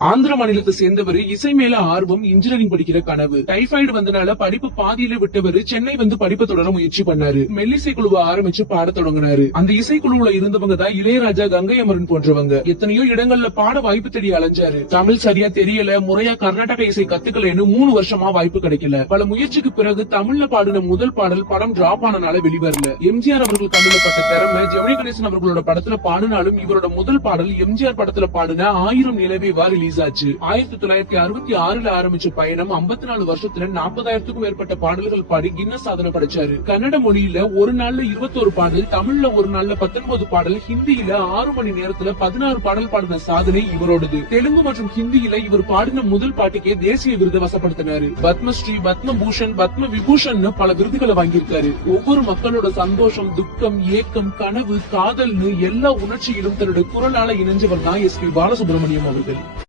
ஆந்திர மாநிலத்தை சேர்ந்தவர் இசை மேல ஆர்வம், இன்ஜினியரிங் படிக்கிற கனவு. டைபாய்டு வந்தனால படிப்பு பாதியில விட்டவர் சென்னை வந்து படிப்பு தொடர முயற்சி பண்ணாரு. மெல்லிசை குழுவை ஆரம்பிச்சு பாட தொடங்கினாரு. அந்த இசைக்குழுவுல இருந்தவங்க தான் இளையராஜா, கங்கை அமரன் போன்றவங்க. எத்தனையோ இடங்கள்ல பாட வாய்ப்பு தேடி அலைஞ்சாரு. தமிழ் சரியா தெரியல, முறையா கர்நாடக இசை கத்துக்கலன்னு 3 வருஷமா வாய்ப்பு கிடைக்கல. பல முயற்சிக்கு பிறகு தமிழ்ல பாடின முதல் பாடல் படம் டிராப் ஆனனால வெளிவரல. எம்ஜிஆர் அவர்கள் கண்ணுல பட்ட திறமை ஜெமினி கணேசன் அவர்களோட படத்துல பாடினாலும் இவரோட முதல் பாடல் எம்ஜிஆர் படத்துல பாடின 1000 நிலவே வா ரிலீஸ் ஆச்சு. 1966 ஆரம்பிச்ச பயணம் 54 வருஷத்துல 40,000க்கும் மேற்பட்ட பாடல்கள் பாடி கின்னஸ் சாதனை படைச்சாரு. கன்னட மொழியில ஒரு நாள்ல 21 பாடல், தமிழ்ல ஒரு நாள்ல 19 பாடல், ஹிந்தியில 6 மணி நேரத்துல 16 பாடல் பாடின சாதனை இவரோடது. தெலுங்கு மற்றும் ஹிந்தியில இவர் பாடின முதல் பாட்டுக்கே தேசிய விருது வசப்படுத்தினாரு. பத்மஸ்ரீ, பத்ம பூஷன், பத்ம விபூஷன் பல விருதுகளை வாங்கியிருக்காரு. ஒவ்வொரு மக்களோட சந்தோஷம், துக்கம், ஏக்கம், கனவு, காதல்னு எல்லா உணர்ச்சியிலும் தன்னுடைய குரலால இணைஞ்சவர் தான் எஸ்.பி. பாலசுப்ரமணியம் அவர்கள்.